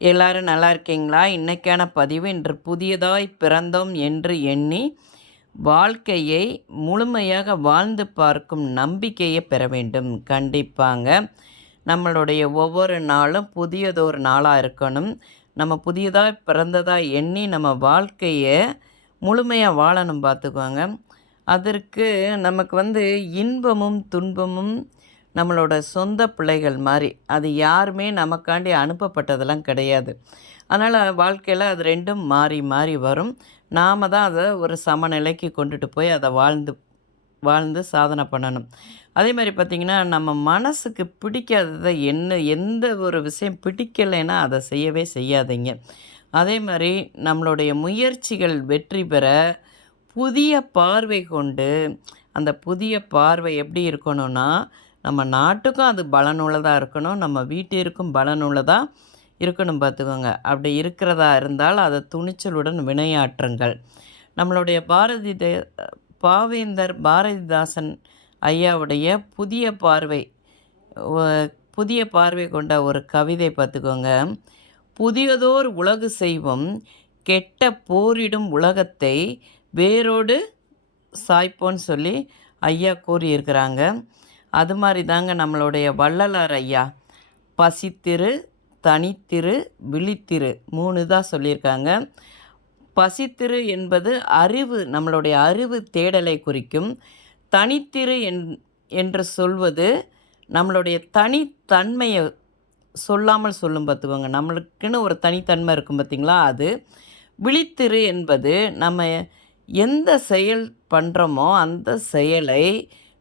எல்லாரும் நல்லா இருக்கீங்களா? இன்னைக்கான பதிவு இன்று புதியதாய் பிறந்தோம் என்று எண்ணி வாழ்க்கையை முழுமையாக வாழ்ந்து பார்க்கும் நம்பிக்கையை பெற வேண்டும். கண்டிப்பாங்க. நம்மளுடைய ஒவ்வொரு நாளும் புதியதொரு நாளாக இருக்கணும். நம்ம புதியதாய் பிறந்ததா எண்ணி நம்ம வாழ்க்கையை முழுமையாக வாழணும் பார்த்துக்கோங்க. அதற்கு நமக்கு இன்பமும் துன்பமும் நம்மளோட சொந்த பிள்ளைகள் மாதிரி. அது யாருமே நமக்காண்டி அனுப்பப்பட்டதெல்லாம் கிடையாது. அதனால் வாழ்க்கையில் அது 2ம் மாறி மாறி வரும். நாம் தான் அதை ஒரு சமநிலைக்கு கொண்டுட்டு போய் அதை வாழ்ந்து வாழ்ந்து சாதனை பண்ணணும். அதே மாதிரி பார்த்திங்கன்னா, நம்ம மனசுக்கு பிடிக்காததை எந்த ஒரு விஷயம் பிடிக்கலைன்னா அதை செய்யவே செய்யாதீங்க. அதே மாதிரி நம்மளுடைய முயற்சிகள் வெற்றி பெற புதிய பார்வை கொண்டு, அந்த புதிய பார்வை எப்படி இருக்கணும்னா, நம்ம நாட்டுக்கும் அது பலனுள்ளதா இருக்கணும், நம்ம வீட்டிற்கும் பலனுள்ளதா இருக்கணும் பார்த்துக்கோங்க. அப்படி இருக்கிறதா இருந்தால் அதை துணிச்சலுடன் வினையாற்றுங்கள். நம்மளுடைய பாவேந்தர் பாரதிதாசன் ஐயாவுடைய புதிய பார்வை கொண்ட ஒரு கவிதை பார்த்துக்கோங்க. புதியதோர் உலகு செய்வோம், கெட்ட போரிடும் உலகத்தை வேரோடு சாய்ப்போன்னு சொல்லி ஐயா கூறியிருக்கிறாங்க. அது மாதிரி தாங்க நம்மளுடைய வள்ளலார் ஐயா பசித்திரு, தனித்திரு, விழித்திரு 3 தான் சொல்லியிருக்காங்க. பசித்திரு என்பது அறிவு, நம்மளுடைய அறிவு தேடலை குறிக்கும். தனித்திரு என்று சொல்வது நம்மளுடைய தனித்தன்மையை சொல்லாமல் சொல்லும் பார்த்துக்கோங்க. நம்மளுக்குன்னு ஒரு தனித்தன்மை இருக்கும் பார்த்திங்களா, அது. விழித்திரு என்பது நம்ம எந்த செயல் பண்ணுறோமோ அந்த செயலை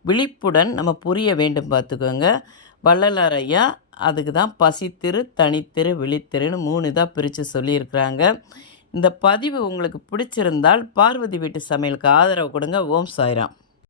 விழிப்புடன் நம்ம புரிய வேண்டும் பார்த்துக்கோங்க. வள்ளலார் ஐயா அதுக்கு தான் பசித்திரு, தனித்திரு, விழித்திருன்னு 3 தான் பிரித்து சொல்லியிருக்கிறாங்க. இந்த பதிவு உங்களுக்கு பிடிச்சிருந்தால் பார்வதி வீட்டு சமையலுக்கு ஆதரவு கொடுங்க. ஓம் சாய்ராம்.